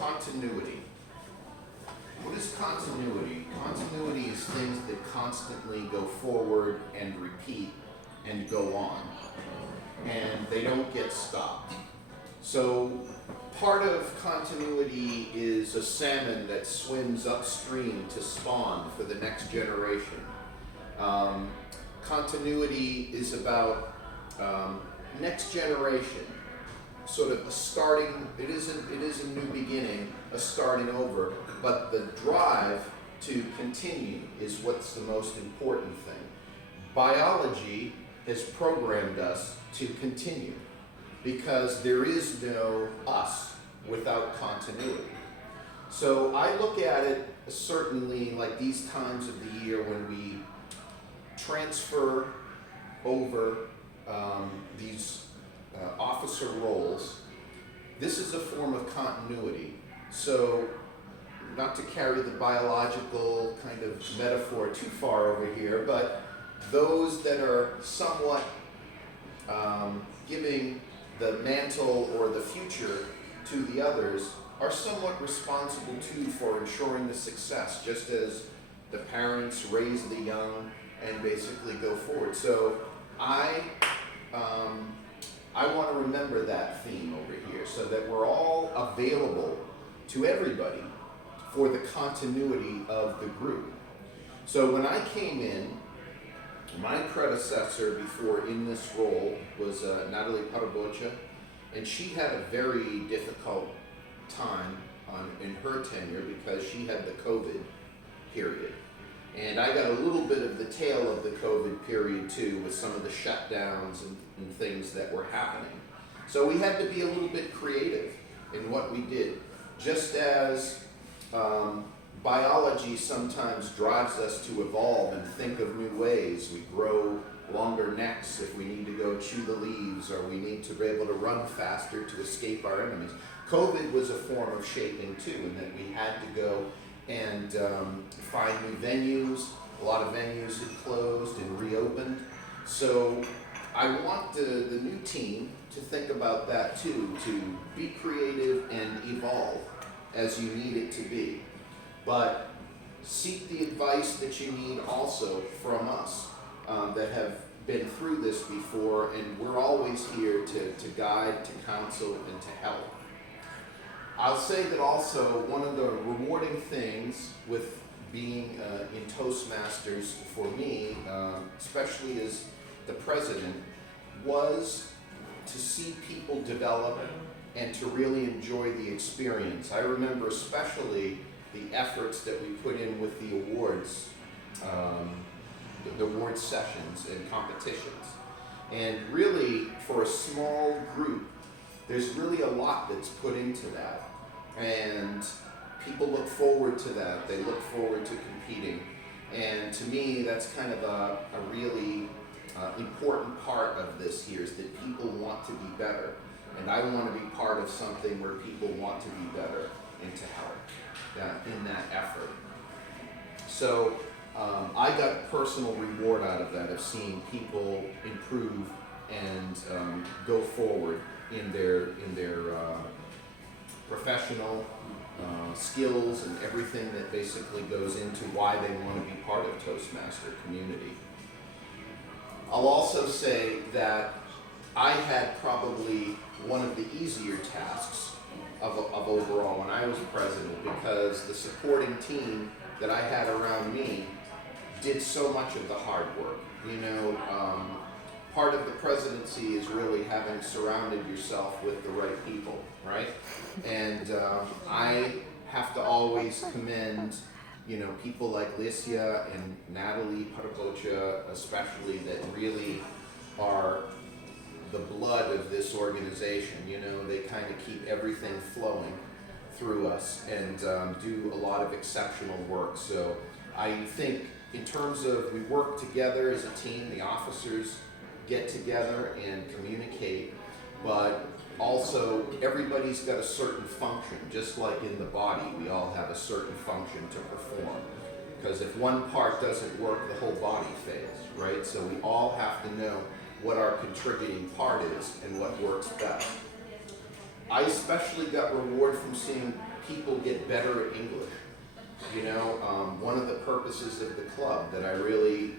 continuity. What is continuity? Continuity is things that constantly go forward and repeat and go on, and they don't get stopped. So part of continuity is a salmon that swims upstream to spawn for the next generation. Continuity is about next generation, sort of a starting, it is a new beginning, a starting over, but the drive to continue is what's the most important thing. Biology has programmed us to continue because there is no us without continuity. So I look at it certainly like these times of the year when we transfer over these officer roles. This is a form of continuity. So, not to carry the biological kind of metaphor too far over here, but those that are somewhat giving the mantle or the future to the others are somewhat responsible too for ensuring the success, just as the parents raise the young and basically go forward. So I want to remember that theme over here so that we're all available to everybody for the continuity of the group. So when I came in, my predecessor before in this role was Natalie Parabocha, and she had a very difficult time in her tenure because she had the COVID period. And I got a little bit of the tail of the COVID period too, with some of the shutdowns and things that were happening. So we had to be a little bit creative in what we did. Just as biology sometimes drives us to evolve and think of new ways. We grow longer necks if we need to go chew the leaves, or we need to be able to run faster to escape our enemies. COVID was a form of shaping too, in that we had to go and find new venues. A lot of venues had closed and reopened. So I want the new team to think about that too, to be creative and evolve as you need it to be. But seek the advice that you need also from us that have been through this before, and we're always here to guide, to counsel, and to help. I'll say that also one of the rewarding things with being in Toastmasters for me, especially as the president, was to see people develop and to really enjoy the experience. I remember especially the efforts that we put in with the awards, the award sessions and competitions. And really, for a small group, there's really a lot that's put into that. And people look forward to that. They look forward to competing. And to me, that's kind of a really important part of this here, is that people want to be better. And I want to be part of something where people want to be better and to help in that effort. So I got personal reward out of that, of seeing people improve and go forward in their professional skills and everything that basically goes into why they want to be part of Toastmaster community. I'll also say that I had probably one of the easier tasks of overall when I was president, because the supporting team that I had around me did so much of the hard work. You know, part of the presidency is really having surrounded yourself with the right people, right? And I have to always commend, you know, people like Licia and Natalie Parabocha especially, that really are the blood of this organization. You know, they kind of keep everything flowing through us and do a lot of exceptional work. So I think in terms of, we work together as a team, the officers get together and communicate, but also everybody's got a certain function. Just like in the body, we all have a certain function to perform, because if one part doesn't work, the whole body fails, right? So we all have to know what our contributing part is and what works best. I especially got reward from seeing people get better at English. You know, one of the purposes of the club that I really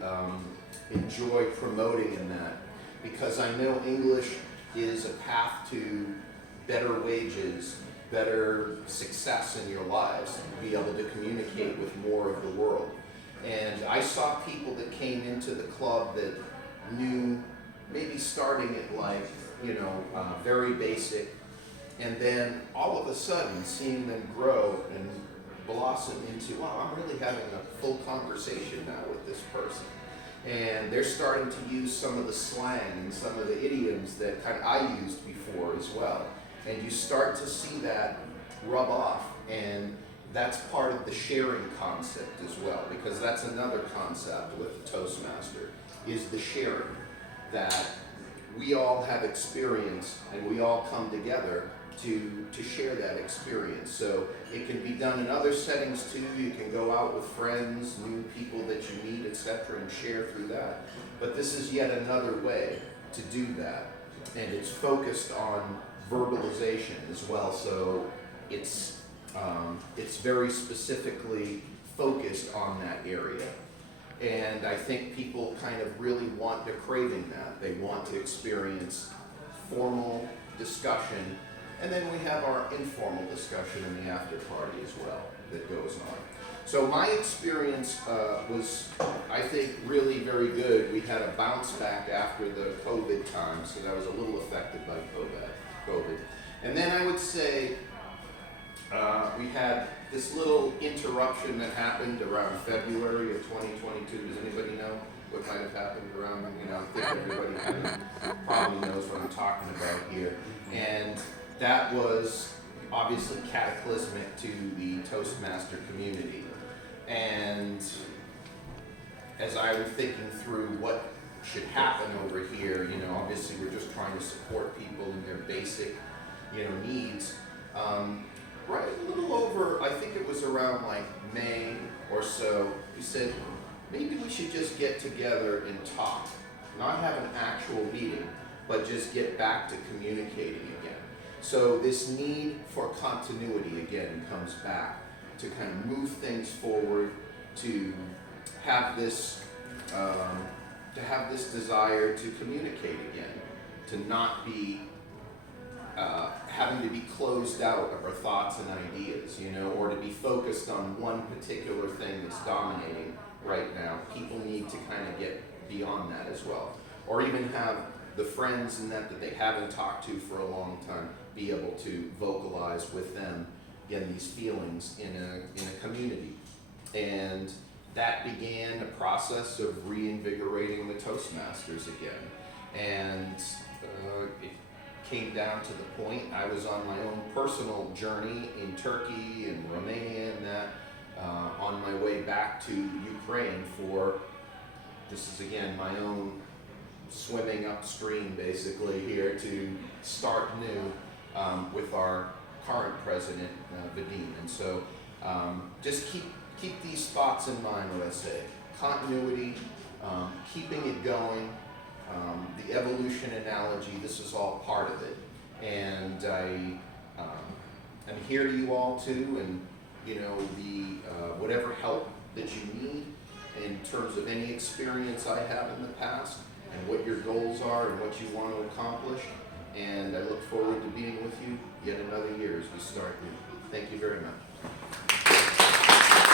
enjoy promoting in that, because I know English is a path to better wages, better success in your lives, be able to communicate with more of the world. And I saw people that came into the club that knew, maybe starting at like, you know, very basic, and then all of a sudden seeing them grow and blossom into, wow, I'm really having a full conversation now with this person. And they're starting to use some of the slang and some of the idioms that kind of I used before as well. And you start to see that rub off, and that's part of the sharing concept as well, because that's another concept with the Toastmaster, is the sharing, that we all have experience and we all come together to share that experience. So it can be done in other settings too. You can go out with friends, new people that you meet, etc., and share through that. But this is yet another way to do that, and it's focused on verbalization as well. So it's very specifically focused on that area. And I think people kind of really they're craving that. They want to experience formal discussion, and then we have our informal discussion in the after party as well that goes on. So my experience was, I think, really very good. We had a bounce back after the COVID time, so that was a little affected by COVID. And then I would say we had this little interruption that happened around February of 2022. Does anybody know what might have happened around, I think everybody kind of probably knows what I'm talking about here. And that was obviously cataclysmic to the Toastmaster community. And as I was thinking through what should happen over here, obviously we're just trying to support people in their basic, needs. Right, a little over, I think it was around like May or so, we said, maybe we should just get together and talk. Not have an actual meeting, but just get back to communicating again. So this need for continuity again comes back to kind of move things forward, to have this desire to communicate again, to not be having to be closed out of our thoughts and ideas, or to be focused on one particular thing that's dominating right now. People need to kind of get beyond that as well. Or even have the friends and that they haven't talked to for a long time be able to vocalize with them, again, these feelings in a community. And that began a process of reinvigorating the Toastmasters again. And it came down to the point, I was on my own personal journey in Turkey and Romania and that, on my way back to Ukraine this is again my own swimming upstream basically here to start new with our current president, Vadim. And so just keep these thoughts in mind when I say continuity, keeping it going. The evolution analogy, this is all part of it. And I'm here to you all too, and whatever help that you need in terms of any experience I have in the past and what your goals are and what you want to accomplish. And I look forward to being with you yet another year as we start new. Thank you very much.